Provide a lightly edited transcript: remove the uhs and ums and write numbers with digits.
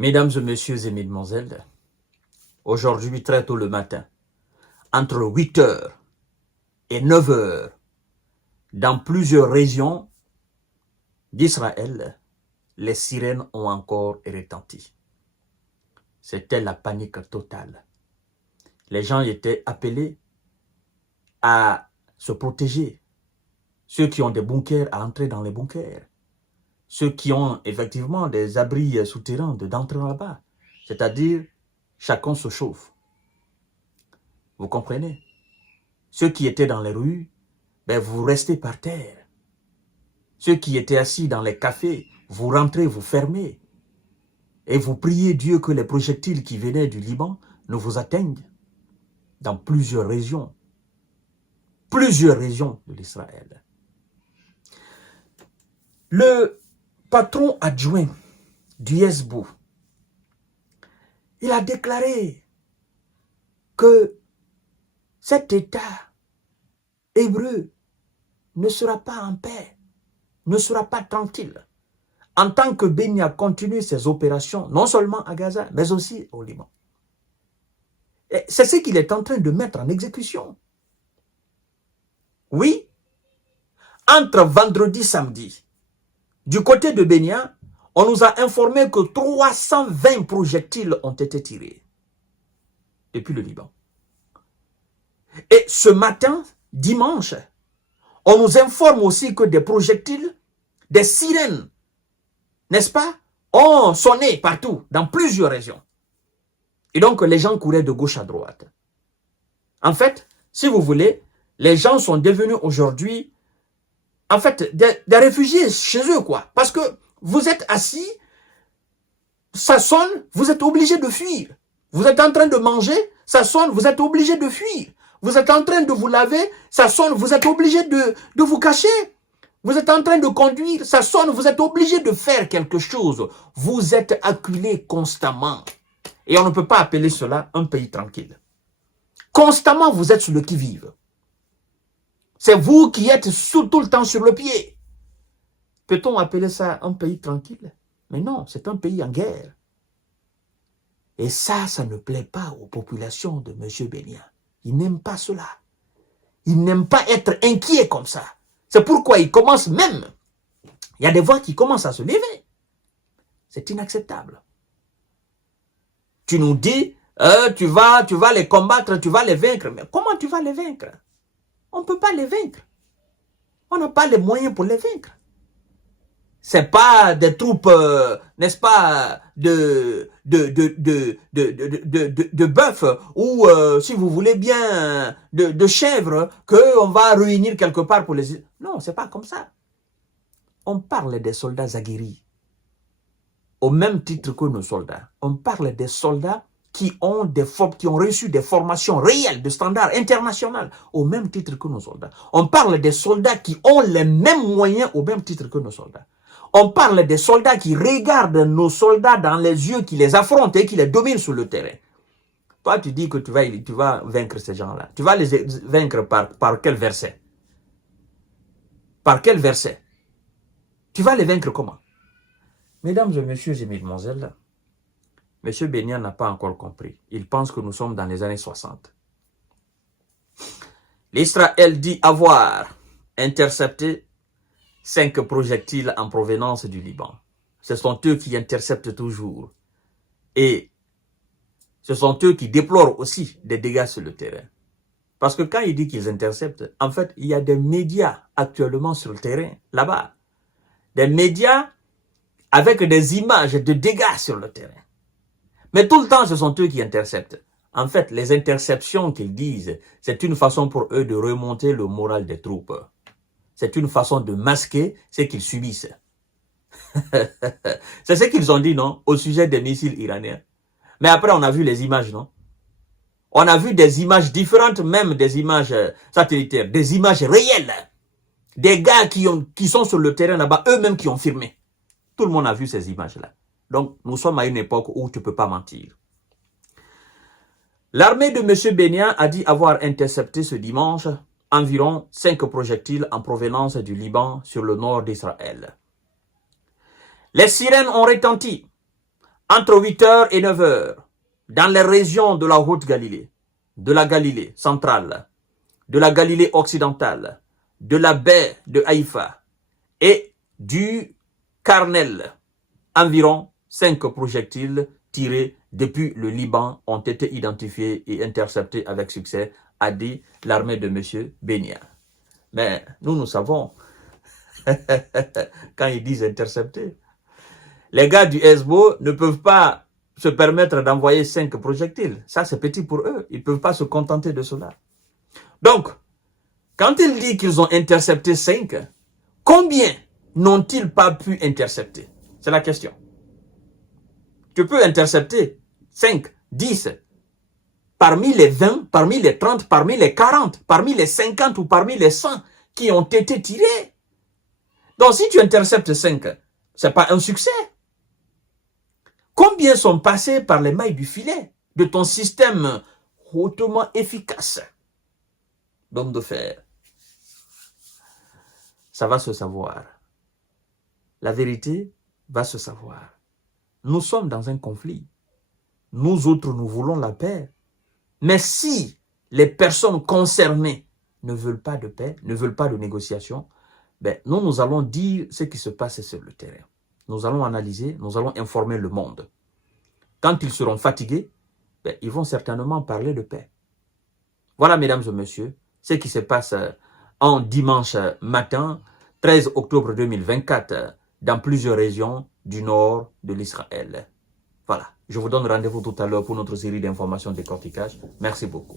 Mesdames et messieurs et mesdemoiselles, aujourd'hui très tôt le matin, entre 8 heures et 9 heures, dans plusieurs régions d'Israël, les sirènes ont encore retenti. C'était la panique totale. Les gens étaient appelés à se protéger. Ceux qui ont des bunkers, à entrer dans les bunkers. Ceux qui ont effectivement des abris souterrains, d'entrer là-bas. C'est-à-dire, chacun se chauffe. Vous comprenez? Ceux qui étaient dans les rues, vous restez par terre. Ceux qui étaient assis dans les cafés, vous rentrez, vous fermez. Et vous priez Dieu que les projectiles qui venaient du Liban ne vous atteignent dans plusieurs régions de l'Israël. Le patron adjoint du Hezbollah, il a déclaré que cet État hébreu ne sera pas en paix, ne sera pas tranquille, en tant que Béni a continué ses opérations, non seulement à Gaza, mais aussi au Liban. C'est ce qu'il est en train de mettre en exécution. Oui, entre vendredi et samedi, du côté de Bénia, on nous a informé que 320 projectiles ont été tirés depuis le Liban. Et ce matin, dimanche, on nous informe aussi que des projectiles, des sirènes, n'est-ce pas, ont sonné partout, dans plusieurs régions. Et donc, les gens couraient de gauche à droite. En fait, si vous voulez, les gens sont devenus aujourd'hui, en fait, des réfugiés chez eux, quoi. Parce que vous êtes assis, ça sonne, vous êtes obligé de fuir. Vous êtes en train de manger, ça sonne, vous êtes obligé de fuir. Vous êtes en train de vous laver, ça sonne, vous êtes obligé de vous cacher. Vous êtes en train de conduire, ça sonne, vous êtes obligé de faire quelque chose. Vous êtes acculé constamment. Et on ne peut pas appeler cela un pays tranquille. Constamment, vous êtes sur le qui-vive. C'est vous qui êtes tout le temps sur le pied. Peut-on appeler ça un pays tranquille? Mais non, c'est un pays en guerre. Et ça ne plaît pas aux populations de M. Bénia. Ils n'aiment pas cela. Ils n'aiment pas être inquiets comme ça. C'est pourquoi ils commencent même. Il y a des voix qui commencent à se lever. C'est inacceptable. Tu nous dis, tu vas les combattre, tu vas les vaincre. Mais comment tu vas les vaincre? On ne peut pas les vaincre. On n'a pas les moyens pour les vaincre. C'est pas des troupes, n'est-ce pas, de bœuf ou, si vous voulez bien, de chèvres qu'on va réunir quelque part pour les... Non, c'est pas comme ça. On parle des soldats aguerris, au même titre que nos soldats. On parle des soldats qui ont reçu des formations réelles de standard international, au même titre que nos soldats. On parle des soldats qui ont les mêmes moyens au même titre que nos soldats. On parle des soldats qui regardent nos soldats dans les yeux, qui les affrontent et qui les dominent sur le terrain. Toi, tu dis que tu vas vaincre ces gens-là. Tu vas les vaincre par quel verset? Par quel verset? Tu vas les vaincre comment? Mesdames et messieurs et mesdemoiselles, M. Bénia n'a pas encore compris. Il pense que nous sommes dans les années 60. L'Israël dit avoir intercepté 5 projectiles en provenance du Liban. Ce sont eux qui interceptent toujours. Et ce sont eux qui déplorent aussi des dégâts sur le terrain. Parce que quand il dit qu'ils interceptent, en fait, il y a des médias actuellement sur le terrain, là-bas. Des médias avec des images de dégâts sur le terrain. Mais tout le temps, ce sont eux qui interceptent. En fait, les interceptions qu'ils disent, c'est une façon pour eux de remonter le moral des troupes. C'est une façon de masquer ce qu'ils subissent. C'est ce qu'ils ont dit, non, au sujet des missiles iraniens. Mais après, on a vu les images, non? On a vu des images différentes, même des images satellitaires, des images réelles. Des gars qui sont sur le terrain là-bas, eux-mêmes qui ont filmé. Tout le monde a vu ces images-là. Donc, nous sommes à une époque où tu ne peux pas mentir. L'armée de M. Bénia a dit avoir intercepté ce dimanche environ 5 projectiles en provenance du Liban sur le nord d'Israël. Les sirènes ont retenti entre 8h et 9h, dans les régions de la Haute-Galilée, de la Galilée centrale, de la Galilée occidentale, de la baie de Haïfa et du Carmel, environ 5 projectiles tirés depuis le Liban ont été identifiés et interceptés avec succès, a dit l'armée de M. Bénia. Mais nous savons, quand ils disent interceptés, les gars du Hezbollah ne peuvent pas se permettre d'envoyer 5 projectiles. Ça, c'est petit pour eux. Ils ne peuvent pas se contenter de cela. Donc, quand il dit qu'ils ont intercepté 5, combien n'ont-ils pas pu intercepter? C'est la question. Tu peux intercepter 5, 10, parmi les 20, parmi les 30, parmi les 40, parmi les 50 ou parmi les 100 qui ont été tirés. Donc, si tu interceptes 5, ce n'est pas un succès. Combien sont passés par les mailles du filet de ton système hautement efficace d'homme de fer? Ça va se savoir. La vérité va se savoir. Nous sommes dans un conflit. Nous autres, nous voulons la paix. Mais si les personnes concernées ne veulent pas de paix, ne veulent pas de négociation, ben, nous allons dire ce qui se passe sur le terrain. Nous allons analyser, nous allons informer le monde. Quand ils seront fatigués, ben, ils vont certainement parler de paix. Voilà, mesdames et messieurs, ce qui se passe en dimanche matin, 13 octobre 2024, dans plusieurs régions du nord de l'Israël. Voilà, je vous donne rendez-vous tout à l'heure pour notre série d'informations décortiquage. Merci beaucoup.